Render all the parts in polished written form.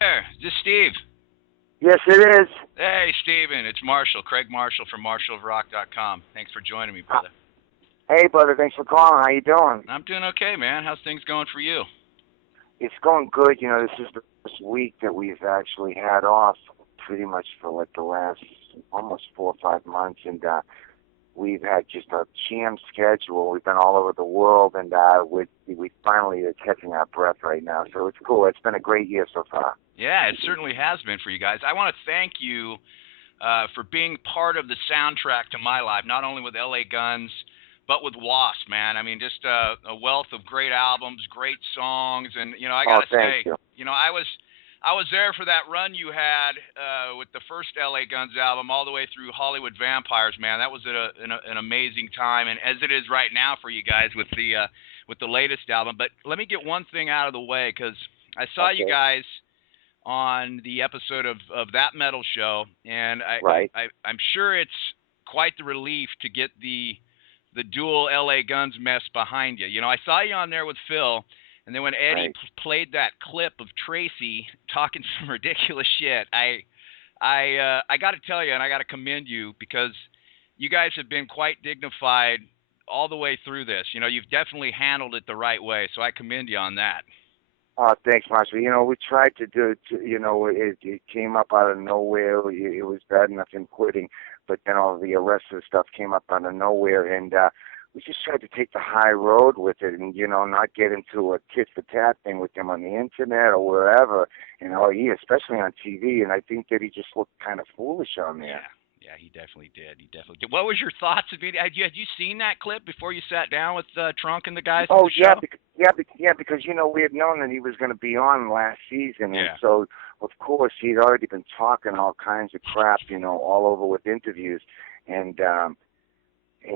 There, is this Steve? Yes, it is. Hey, Steven, it's Marshall, Craig Marshall from MarshallofRock.com. Thanks for joining me, Uh, brother. Hey, brother. Thanks for calling. How you doing? I'm doing okay, man. How's things going for you? It's going good. This is the first week that we've actually had off, pretty much for like the last almost 4 or 5 months, and we've had just a jam schedule. We've been all over the world, and we finally are catching our breath right now. So it's cool. It's been a great year so far. Yeah, it certainly has been for you guys. I want to thank you for being part of the soundtrack to my life, not only with LA Guns, but with W.A.S.P, man. I mean, just a wealth of great albums, great songs, and I got Oh, to thank say, you. I was there for that run you had with the first LA Guns album all the way through Hollywood Vampires, man. That was an amazing time, and as it is right now for you guys with the latest album. But let me get one thing out of the way because I saw you Okay. guys on the episode of that metal show, and Right. I'm sure it's quite the relief to get the dual LA Guns mess behind you. I saw you on there with Phil, and then when Eddie Right. played that clip of Tracy talking some ridiculous shit, I got to tell you, and I got to commend you because you guys have been quite dignified all the way through this. You've definitely handled it the right way, so I commend you on that. Oh, thanks, Marshall. We tried to do it. It came up out of nowhere. It was bad enough in quitting, but then all the rest of the stuff came up out of nowhere, and we just tried to take the high road with it, and not get into a tit for tat thing with him on the internet or wherever. Especially on TV, and I think that he just looked kind of foolish on there. Yeah, yeah, he definitely did. He definitely did. What was your thoughts of it? Had you seen that clip before you sat down with Trunk and the guys at Oh the yeah, show? because we had known that he was going to be on last season, and Yeah. so of course he'd already been talking all kinds of crap, all over with interviews, and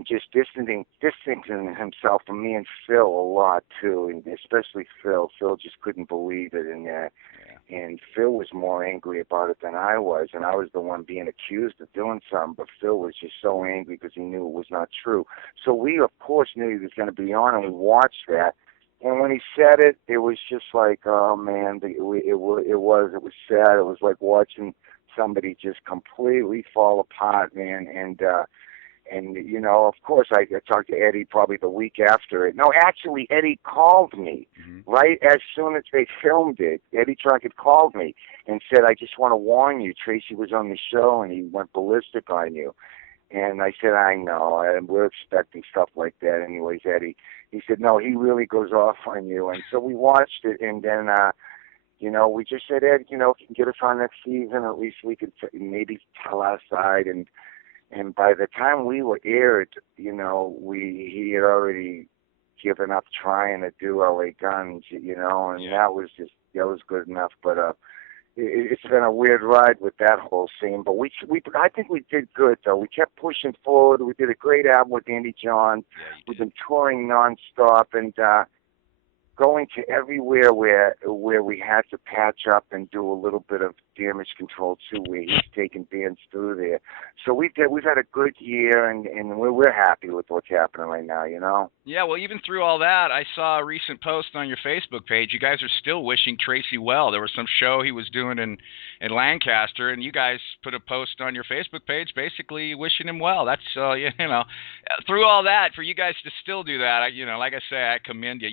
just distancing himself from me and Phil a lot too, and especially Phil. Phil just couldn't believe it, Yeah. and Phil was more angry about it than I was, and I was the one being accused of doing something, but Phil was just so angry because he knew it was not true. So we, of course, knew he was going to be on, and we watched that. And when he said it, it was just like, oh man, it was sad. It was like watching somebody just completely fall apart, man. And of course, I talked to Eddie probably the week after it. No, actually, Eddie called me Hmm. right as soon as they filmed it. Eddie Trunkett called me and said, "I just want to warn you, Tracy was on the show and he went ballistic on you." And I said, "I know, and we're expecting stuff like that, anyways, Eddie." He said, "No, he really goes off on you." And so we watched it, and then we just said, "Ed, if you can get us on next season, at least we could maybe tell our side." And by the time we were aired, we he had already given up trying to do LA Guns, and Yeah. that was good enough. But it's been a weird ride with that whole scene. But we I think we did good though. We kept pushing forward. We did a great album with Andy Johns. Yeah, you We've did. been touring nonstop, and going to everywhere where we had to patch up and do a little bit of damage control too, where he's taking bands through there. So we've had a good year, and we're happy with what's happening right now. Yeah, well, even through all that, I saw a recent post on your Facebook page. You guys are still wishing Tracy well. There was some show he was doing in Lancaster, and you guys put a post on your Facebook page basically wishing him well. That's through all that, for you guys to still do that, like I say, I commend you.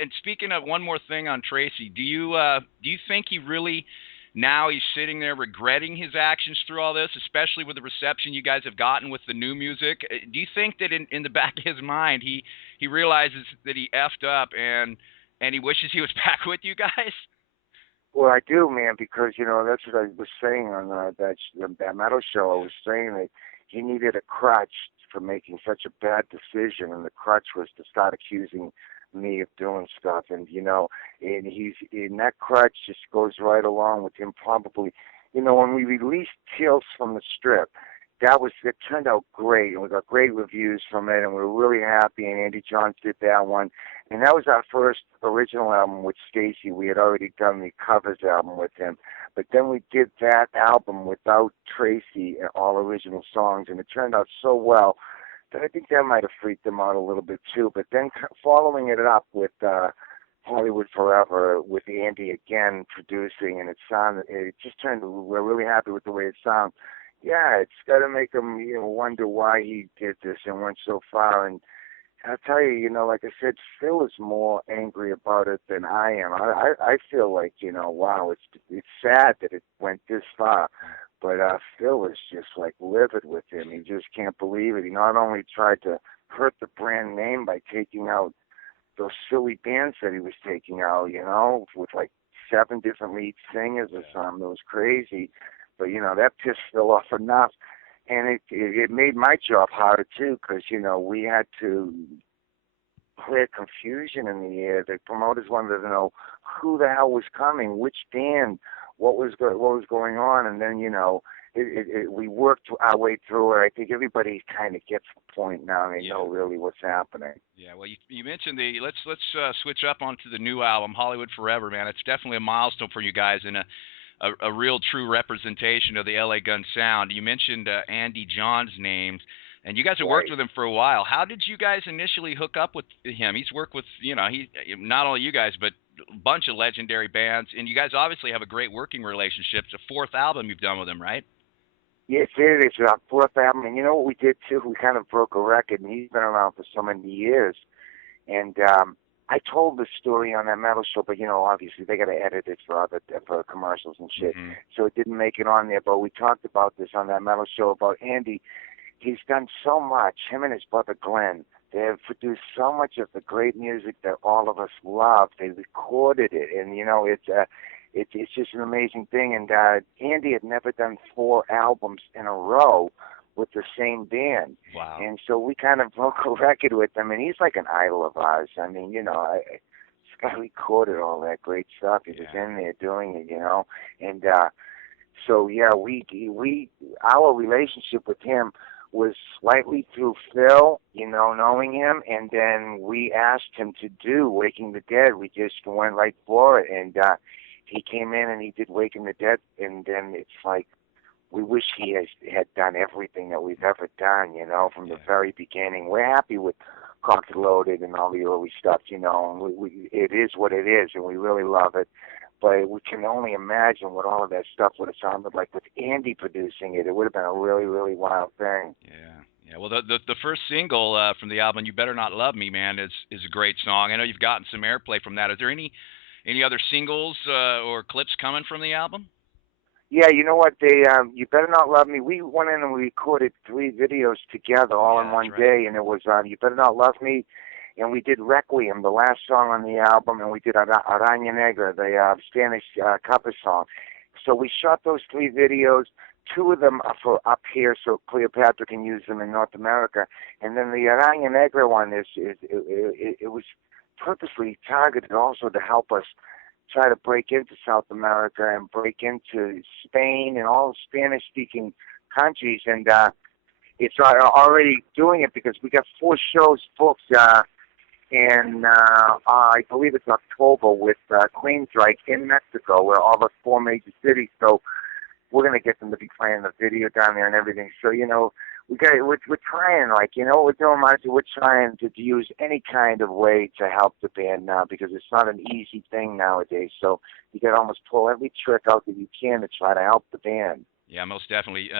And speaking of one more thing on Tracy, do you think he really now he's sitting there regretting his actions through all this, especially with the reception you guys have gotten with the new music? Do you think that in the back of his mind he realizes that he effed up and he wishes he was back with you guys? Well, I do, man, because that's what I was saying on that metal show. I was saying that he needed a crutch for making such a bad decision, and the crutch was to start accusing me of doing stuff, and that crutch just goes right along with him probably. When we released Tales from the Strip, it turned out great, and we got great reviews from it, and we were really happy. And Andy Johns did that one, and that was our first original album with Stacy. We had already done the covers album with him, but then we did that album without Tracy and all original songs, and it turned out so well that I think that might have freaked him out a little bit too. But then following it up with Hollywood Forever with Andy again producing, and it just turned. We're really happy with the way it sounds. Yeah, it's got to make them, wonder why he did this and went so far. And I'll tell you, like I said, Phil is more angry about it than I am. I feel like, wow, it's sad that it went this far. But Phil is just like livid with him. He just can't believe it. He not only tried to hurt the brand name by taking out those silly bands that he was taking out, with like 7 different lead singers or something. It was crazy. But, that pissed Phil off enough. And it made my job harder, too, because, we had to clear confusion in the air. The promoters wanted to know who the hell was coming, which band, what was going on. And then, we worked our way through it. I think everybody kind of gets the point now. They know really what's happening. Yeah, well, you mentioned let's switch up onto the new album, Hollywood Forever, man. It's definitely a milestone for you guys and a real true representation of the LA Gun sound. You mentioned Andy John's names, and you guys have worked with him for a while. How did you guys initially hook up with him? He's worked with, he not only you guys, but a bunch of legendary bands, and you guys obviously have a great working relationship. It's the 4th album you've done with him, right? Yes, it is. Our 4th album. And you know what we did, too? We kind of broke a record, and he's been around for so many years. And I told the story on that metal show, but obviously they got to edit it for commercials and shit, so it didn't make it on there. But we talked about this on that metal show about Andy. He's done so much. Him and his brother Glenn. They have produced so much of the great music that all of us love. They recorded it, and it's just an amazing thing. And Andy had never done 4 albums in a row with the same band. Wow. And so we kind of broke a record with him, and he's like an idol of ours. I mean, this guy recorded all that great stuff. He was in there doing it, And so, yeah, our relationship with him was slightly through Phil, knowing him, and then we asked him to do Waking the Dead. We just went right for it, and he came in and he did Waking the Dead, and then it's like, we wish he had done everything that we've ever done, from the very beginning. We're happy with Cocked and Loaded and all the early stuff, and it is what it is, and we really love it. But we can only imagine what all of that stuff would have sounded like with Andy producing it. It would have been a really, really wild thing. Yeah. Well, the first single from the album, "You Better Not Love Me," man, is a great song. I know you've gotten some airplay from that. Is there any other singles or clips coming from the album? Yeah, you know what? You Better Not Love Me. We went in and we recorded 3 videos together all in one day, and it was You Better Not Love Me, and we did Requiem, the last song on the album, and we did Araña Negra, the Spanish cover song. So we shot those 3 videos. 2 of them are for up here, so Cleopatra can use them in North America, and then the Araña Negra one it was purposely targeted also to help us try to break into South America and break into Spain and all Spanish-speaking countries. And it's already doing it because we got 4 shows booked in, I believe it's October, with Queensryche in Mexico, where all the 4 major cities. So we're going to get them to be playing the video down there and everything. So, we're trying, what we're doing, Marcy, we're trying to use any kind of way to help the band now, because it's not an easy thing nowadays. So you got to almost pull every trick out that you can to try to help the band. Yeah, most definitely.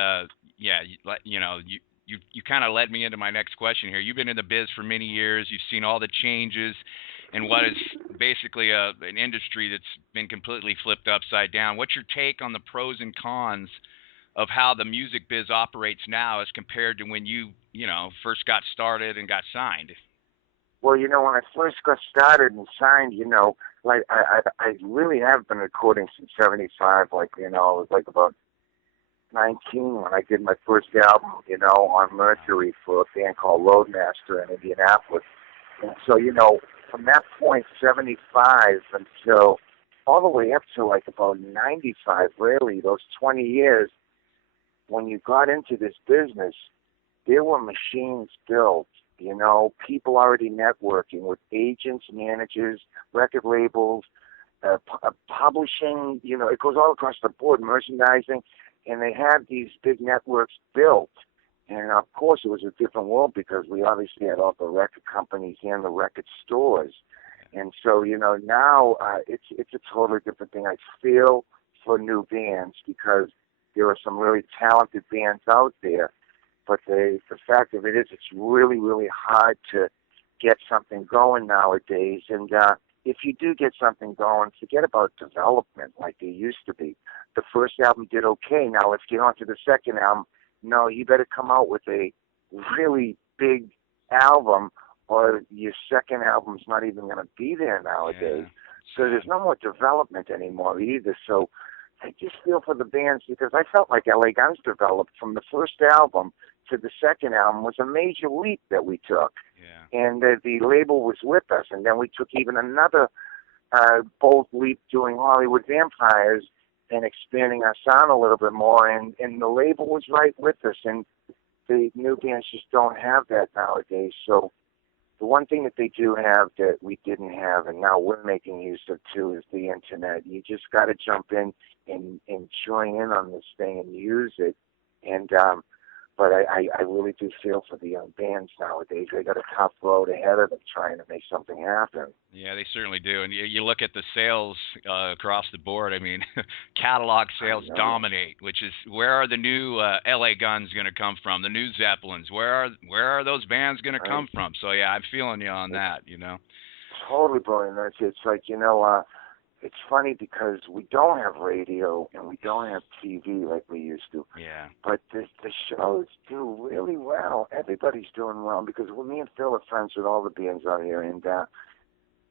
You kind of led me into my next question here. You've been in the biz for many years. You've seen all the changes in what is basically an industry that's been completely flipped upside down. What's your take on the pros and cons of how the music biz operates now as compared to when you first got started and got signed? Well, when I first got started and signed, I really have been recording since '75. I was like about 19 when I did my first album, on Mercury for a band called Roadmaster in Indianapolis. And so, from that point, '75 until all the way up to like about '95, really, those 20 years, when you got into this business, there were machines built, people already networking with agents, managers, record labels, publishing, it goes all across the board, merchandising, and they had these big networks built. And of course it was a different world because we obviously had all the record companies and the record stores. And so, now it's a totally different thing. I feel for new bands because there are some really talented bands out there, but the fact of it is, it's really really hard to get something going nowadays. And if you do get something going, forget about development like there used to be. The first album did okay. Now let's get on to the second album. No, you better come out with a really big album, or your second album's not even going to be there nowadays. Yeah. So there's Sad. no more development anymore either. So I just feel for the bands because I felt like L.A. Guns developed from the first album to the second album was a major leap that we took, Yeah. and the label was with us. And then we took even another bold leap doing Hollywood Vampires and expanding our sound a little bit more. And the label was right with us, and the new bands just don't have that nowadays. So the one thing that they do have that we didn't have, and now we're making use of too, is the internet. You just got to jump in and join in on this thing and use it. And but I really do feel for the young bands nowadays. They got a tough road ahead of them trying to make something happen. Yeah, they certainly do. And you look at the sales across the board. I mean, catalog I sales know. dominate, which is where are the new LA Guns going to come from? The new Zeppelins. Where are those bands going to Right? come from? So yeah, I'm feeling you on It's that. totally brilliant. It's like it's funny because we don't have radio and we don't have TV like we used to. Yeah. But the shows do really well. Everybody's doing well because me and Phil are friends with all the bands out here, and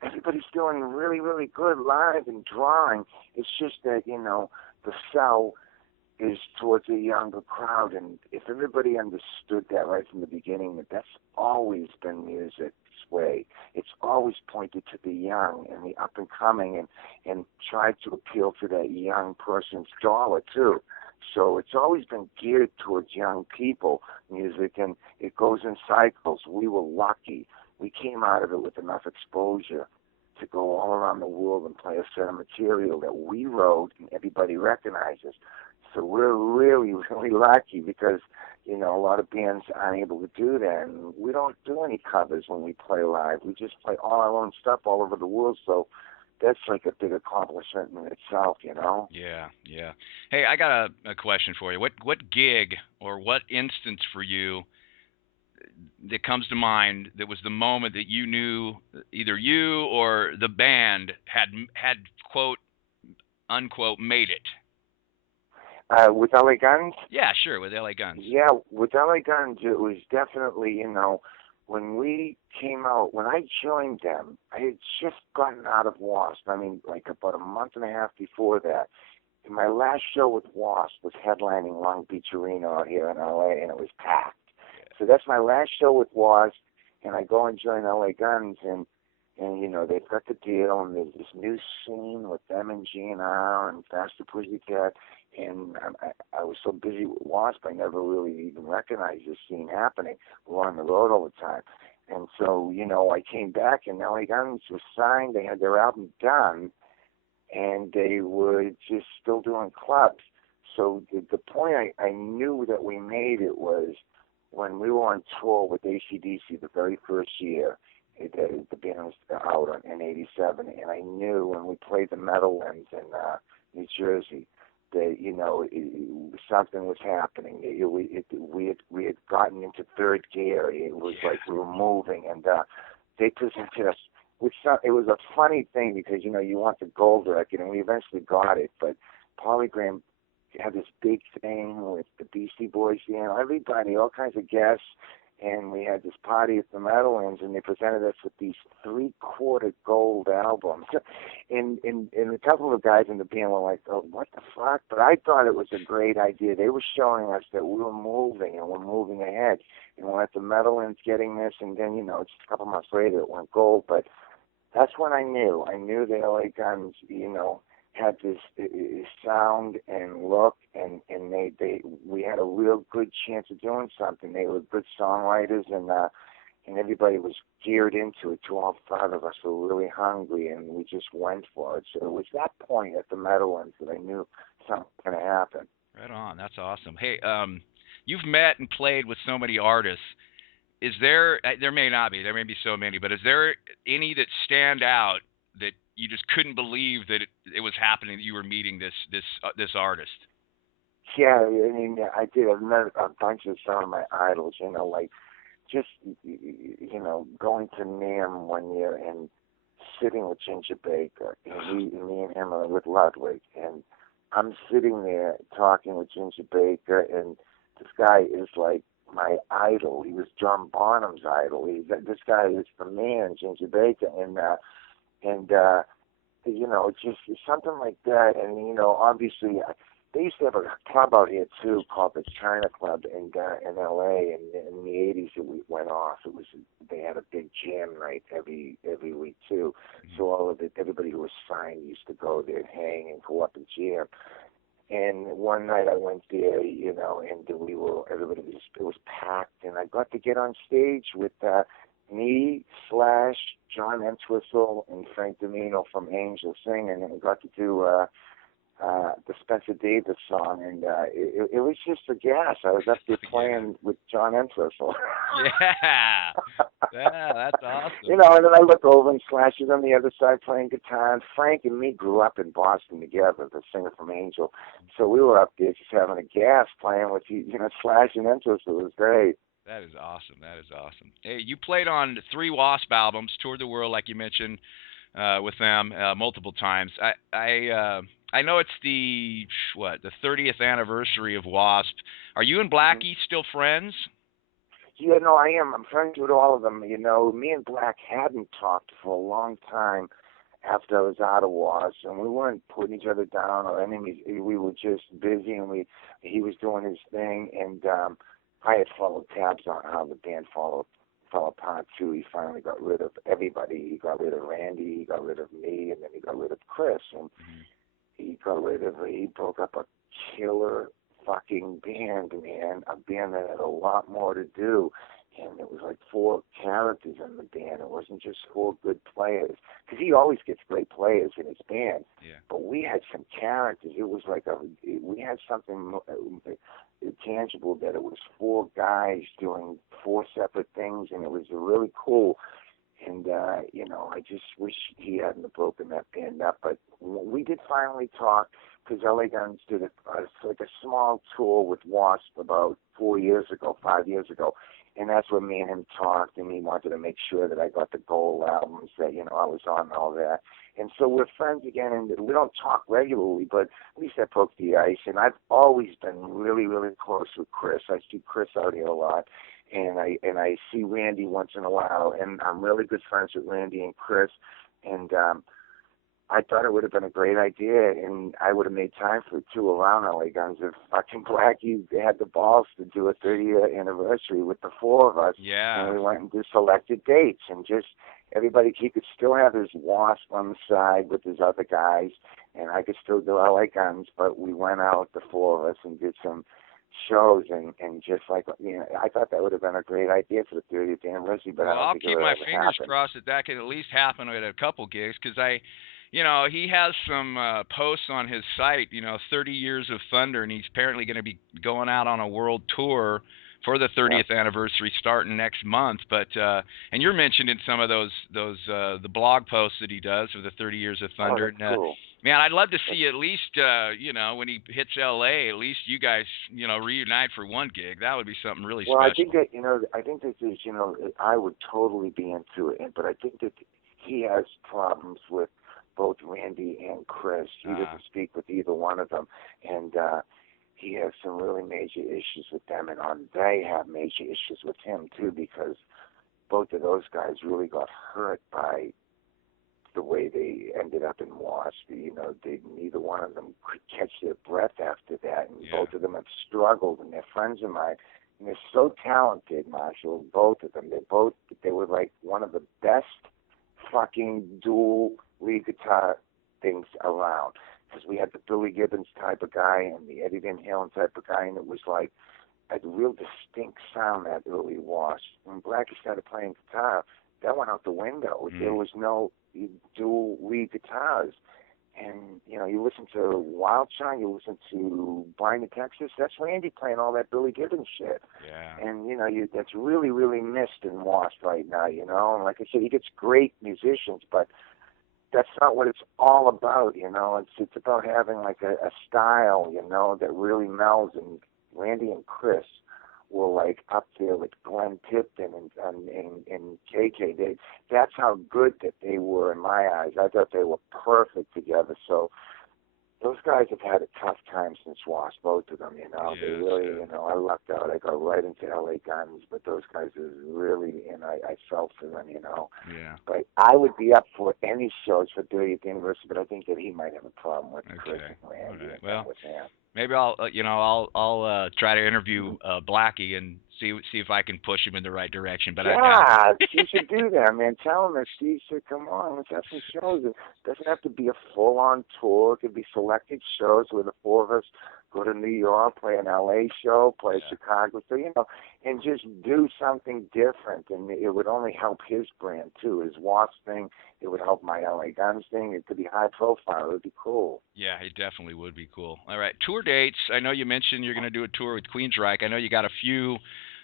everybody's doing really, really good live and drawing. It's just that the sell is towards a younger crowd, and if everybody understood that right from the beginning, that's always been music's way. It's always pointed to the young and the up and coming, and tried to appeal to that young person's dollar too. So it's always been geared towards young people, music, and it goes in cycles. We were lucky. We came out of it with enough exposure to go all around the world and play a set of material that we wrote and everybody recognizes. So we're really, really lucky because, a lot of bands aren't able to do that. And we don't do any covers when we play live. We just play all our own stuff all over the world. So that's like a big accomplishment in itself. Yeah, yeah. Hey, I got a question for you. What gig or what instance for you that comes to mind that was the moment that you knew either you or the band had quote unquote made it? With LA Guns, Yeah, sure, with LA Guns. yeah, with LA Guns, it was definitely, when we came out, when I joined them, I had just gotten out of W.A.S.P. I mean, like about a month and a half before that. And my last show with W.A.S.P. was headlining Long Beach Arena out here in LA, and it was packed. So that's my last show with W.A.S.P. And I go and join LA Guns, and they've got the deal, and there's this new scene with them and GNR and Faster Pussycat, and I was so busy with W.A.S.P. I never really even recognized this scene happening. We're on the road all the time. And so, I came back, and LA Guns was signed. They had their album done, and they were just still doing clubs. So the point I knew that we made it was when we were on tour with AC/DC the very first year. The band was out in '87, and I knew when we played the Meadowlands in New Jersey that something was happening. We had gotten into third gear. It was like we were moving, and they presented us. It was a funny thing because you want the gold record, and we eventually got it. But Polygram had this big thing with the Beastie Boys, everybody, all kinds of guests, and we had this party at the Meadowlands, and they presented us with these 3/4 gold albums. And a couple of guys in the band were like, "Oh, what the fuck?" But I thought it was a great idea. They were showing us that we were moving and we're moving ahead, and we're at the Meadowlands getting this, and then just a couple months later it went gold. But that's when I knew. I knew the LA Guns, had this sound and look, and we had a real good chance of doing something. They were good songwriters, and everybody was geared into it. All five of us were really hungry, and we just went for it. So it was that point at the Meadowlands that I knew something was going to happen. Right on. That's awesome. Hey, you've met and played with so many artists. is there there may not be, there may be so many, but is there any that stand out that you just couldn't believe that it was happening, that you were meeting this artist? Yeah, I mean, I did. I've met a bunch of some of my idols. You know, like just going to NAMM one year and sitting with Ginger Baker, and me and him are with Ludwig, and I'm sitting there talking with Ginger Baker, and this guy is like my idol. He was John Bonham's idol. This guy is the man, Ginger Baker, and just something like that. And obviously, they used to have a club out here too called the China Club in L.A. And in the '80s it went off. They had a big jam night every week too. So everybody who was signed used to go there and hang and go up and jam. And one night I went there, and it was packed, and I got to get on stage with me slash John Entwistle and Frank Domino from Angel Sing, and I got to do the Spencer Davis song, and it was just a gas. I was up there playing with John Entwistle. Yeah, yeah, that's awesome. And then I look over and Slash is on the other side playing guitar. And Frank and me grew up in Boston together, the singer from Angel. So we were up there just having a gas playing with Slash and Entwistle. It was great. That is awesome. That is awesome. Hey, you played on 3 W.A.S.P albums, toured the world like you mentioned with them multiple times. I know it's the 30th anniversary of W.A.S.P. Are you and Blackie still friends? Yeah, no, I am. I'm friends with all of them. Me and Black hadn't talked for a long time after I was out of W.A.S.P., and we weren't putting each other down or enemies. We were just busy, and he was doing his thing, and I had followed tabs on how the band fell apart too. He finally got rid of everybody. He got rid of Randy, he got rid of me, and then he got rid of Chris, and he broke up a killer fucking band, man. A band that had a lot more to do. And it was like 4 characters in the band. It wasn't just 4 good players. Because he always gets great players in his band. Yeah. But we had some characters. It was like we had something tangible, that it was 4 guys doing 4 separate things, and it was really cool. And, I just wish he hadn't broken that band up. But we did finally talk, because LA Guns did like a small tour with W.A.S.P. about 5 years ago. And that's when me and him talked, and he wanted to make sure that I got the gold albums, that, I was on and all that. And so we're friends again, and we don't talk regularly, but at least I broke the ice. And I've always been really, really close with Chris. I see Chris out here a lot. And I see Randy once in a while, and I'm really good friends with Randy and Chris, and I thought it would have been a great idea, and I would have made time for it too around LA Guns if fucking Blackie had the balls to do a 30th anniversary with the 4 of us. Yeah. And we went and did selected dates, and just everybody, he could still have his W.A.S.P. on the side with his other guys, and I could still do LA Guns, but we went out, the 4 of us, and did some shows, and just like, I thought that would have been a great idea for the 30th anniversary, but Well, I don't I'll think keep it would my ever fingers happen. crossed that could at least happen at a couple gigs, because he has some posts on his site, 30 Years of Thunder, and he's apparently going to be going out on a world tour for the 30th anniversary starting next month. But and you're mentioned in some of those the blog posts that he does for the 30 Years of Thunder. Oh, that's cool. Man, I'd love to see at least when he hits LA, at least you guys reunite for one gig. That would be something really special. Well, I think that is, I would totally be into it, but I think that he has problems with both Randy and Chris. He doesn't speak with either one of them, and he has some really major issues with them, and they have major issues with him too, because both of those guys really got hurt by the way they ended up in W.A.S.P. Neither one of them could catch their breath after that, and both of them have struggled, and they're friends of mine. And they're so talented, Marshall, both of them. They were like one of the best fucking dual lead guitar things around. Because we had the Billy Gibbons type of guy and the Eddie Van Halen type of guy, and it was like a real distinct sound, that early W.A.S.P. When Blackie started playing guitar, that went out the window. There was no dual lead guitars. And you listen to Wild Child, you listen to Blind in Texas. That's Randy playing all that Billy Gibbons shit. Yeah. And that's really, really missed in W.A.S.P right now. And like I said, he gets great musicians, but that's not what it's all about. It's about having like a style, that really melds. And Randy and Chris were like up there with Glenn Tipton and KK. That's how good that they were in my eyes. I thought they were perfect together. So those guys have had a tough time since W.A.S.P, both of them. They really, I lucked out. I got right into L.A. Guns, but those guys are really, and I felt for them. Yeah. But I would be up for any shows for 30th anniversary, but I think that he might have a problem with Chris and Randy. Right. Well, with him. maybe I'll try to interview Blackie and see if I can push him in the right direction. But yeah, you should do that, man. Tell him that Steve said, "Come on, let's have some shows." It doesn't have to be a full-on tour. It could be selected shows where the four of us go to New York, play an LA show, play Chicago, so and just do something different. And it would only help his brand too, his W.A.S.P thing. It would help my LA Guns thing. It could be high profile. It would be cool. Yeah, it definitely would be cool. All right, tour dates. I know you mentioned you're going to do a tour with Queensryche. I know you got a few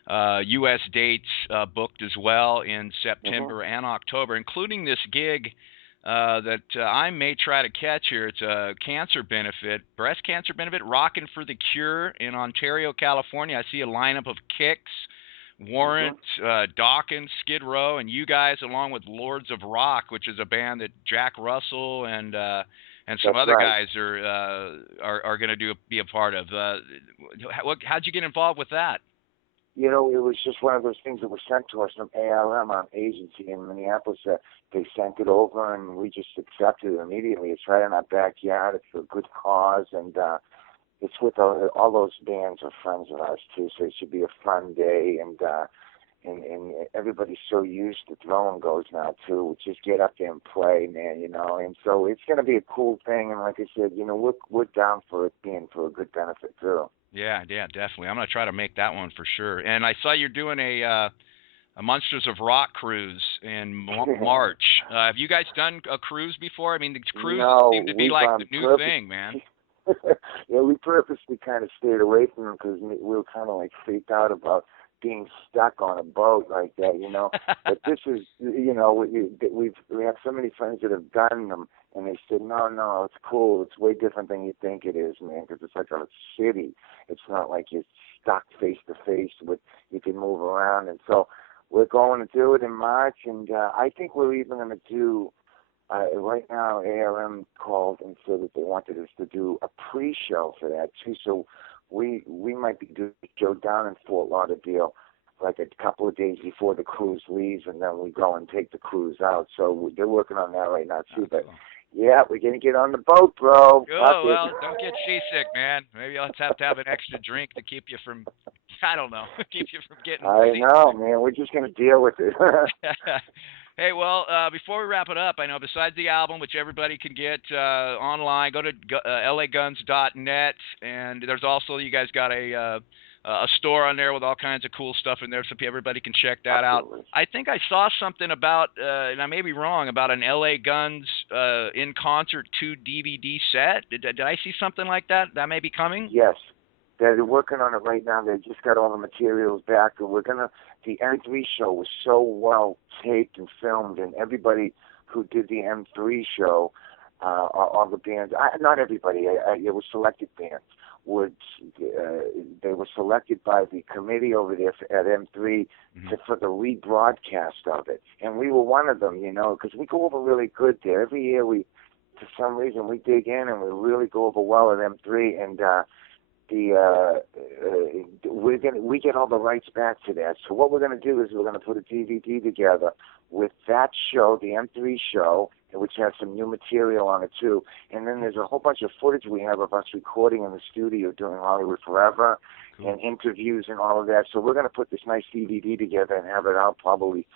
U.S. dates booked as well in September and October, including this gig that I may try to catch here. It's a cancer benefit, breast cancer benefit, Rockin' for the Cure in Ontario, California. I see a lineup of Kix, Warrant, Dawkins, Skid Row, and you guys, along with Lords of Rock, which is a band that Jack Russell and some other guys are going to be a part of. How'd you get involved with that? It was just one of those things that was sent to us from ARM, our agency in Minneapolis. They sent it over, and we just accepted it immediately. It's right in our backyard. It's for a good cause, and it's with all those bands are friends of ours too. So it should be a fun day, and everybody's so used to throwing goes now too. Just get up there and play, man. And so it's going to be a cool thing. And like I said, we're down for it being for a good benefit too. Yeah, definitely. I'm going to try to make that one for sure. And I saw you're doing a Monsters of Rock cruise in March. Have you guys done a cruise before? I mean, the cruises seem to be like the new thing, man. Yeah, we purposely kind of stayed away from them because we were kind of like freaked out about being stuck on a boat like that, But this is, we have so many friends that have done them, and they said, no, it's cool. It's way different than you think it is, man, because it's like a city. It's not like you're stuck face to face with, you can move around. And so we're going to do it in March, and I think we're even going to do, right now, ARM called and said that they wanted us to do a pre-show for that, too. So we might be doing a show down in Fort Lauderdale like a couple of days before the cruise leaves, and then we go and take the cruise out. So they're working on that right now, too. But, yeah, we're going to get on the boat, bro. Oh, well, don't get seasick, man. Maybe I'll have to have an extra drink to keep you from, I don't know, keep you from getting seasick. I know, man. We're just going to deal with it. Hey, well, before we wrap it up, I know besides the album, which everybody can get online, go to laguns.net, and there's also, you guys got a store on there with all kinds of cool stuff in there, so everybody can check that out. I think I saw something about, and I may be wrong, about an LA Guns in concert 2 DVD set. Did I see something like that? That may be coming? Yes. They're working on it right now. They just got all the materials back, and the M3 show was so well taped and filmed, and everybody who did the M3 show, all the bands, not everybody, it was selected bands, they were selected by the committee over there at M3 for the rebroadcast of it. And we were one of them, because we go over really good there. Every year for some reason, we dig in and we really go over well at M3, and we get all the rights back to that. So what we're going to do is we're going to put a DVD together with that show, the M3 show, which has some new material on it too. And then there's a whole bunch of footage we have of us recording in the studio doing Hollywood Forever and interviews and all of that. So we're going to put this nice DVD together and have it out probably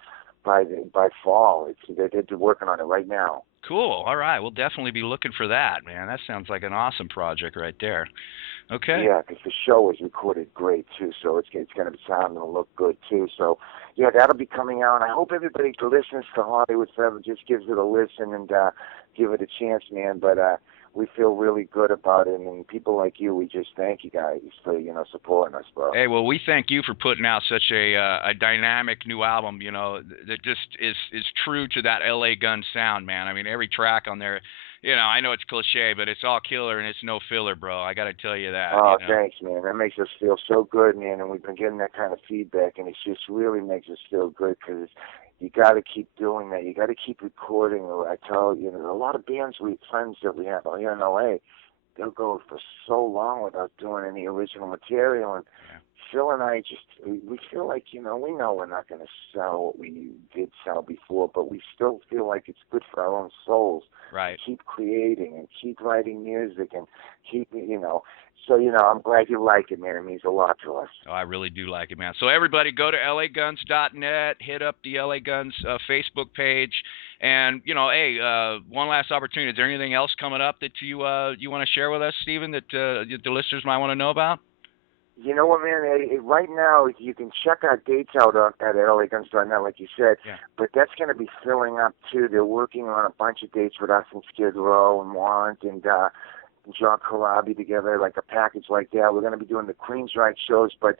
by fall. They're working on it right now. Cool. All right. We'll definitely be looking for that, man. That sounds like an awesome project right there. Okay. Yeah, because the show was recorded great, too, so it's going to sound and look good, too. So, yeah, that'll be coming out. I hope everybody who listens to Hollywood Forever just gives it a listen and give it a chance, man. But we feel really good about it, and people like you, we just thank you guys for supporting us, bro. Hey, well, we thank you for putting out such a dynamic new album. That just is true to that L.A. Gun sound, man. I mean, every track on there. I know it's cliche, but it's all killer and it's no filler, bro. I got to tell you that. Oh, thanks, man. That makes us feel so good, man. And we've been getting that kind of feedback, and it just really makes us feel good because you got to keep doing that. You got to keep recording. I tell you, a lot of bands, friends that we have out here in LA, they'll go for so long without doing any original material. And Phil and I we feel like, we know we're not going to sell what we did sell before, but we still feel like it's good for our own souls. Right. To keep creating and keep writing music and keep, So, I'm glad you like it, man. It means a lot to us. Oh, I really do like it, man. So everybody go to laguns.net, hit up the LA Guns Facebook page. And, hey, one last opportunity. Is there anything else coming up that you want to share with us, Stephen, that the listeners might want to know about? You know what, man? Right now, you can check our dates out at laguns.net, like you said, but that's going to be filling up, too. They're working on a bunch of dates with us and Skid Row and Warrant and John Corabi together, like a package like that. We're going to be doing the Queensryche shows, but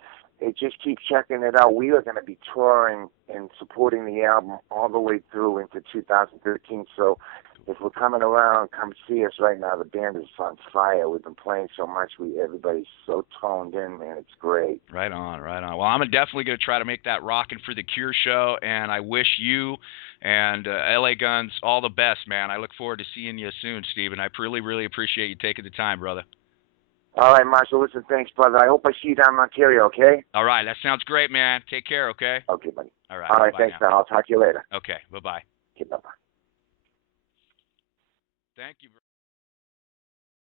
just keep checking it out. We are going to be touring and supporting the album all the way through into 2013, so if we're coming around, come see us right now. The band is on fire. We've been playing so much. Everybody's so toned in, man. It's great. Right on, right on. Well, I'm definitely going to try to make that Rockin' for the Cure show, and I wish you and LA Guns all the best, man. I look forward to seeing you soon, Stephen. I really, really appreciate you taking the time, brother. All right, Marshall. Listen, thanks, brother. I hope I see you down in Ontario, okay? All right. That sounds great, man. Take care, okay? Okay, buddy. All right. All right, thanks, pal. I'll talk to you later. Okay, bye-bye. Okay, bye-bye. Thank you.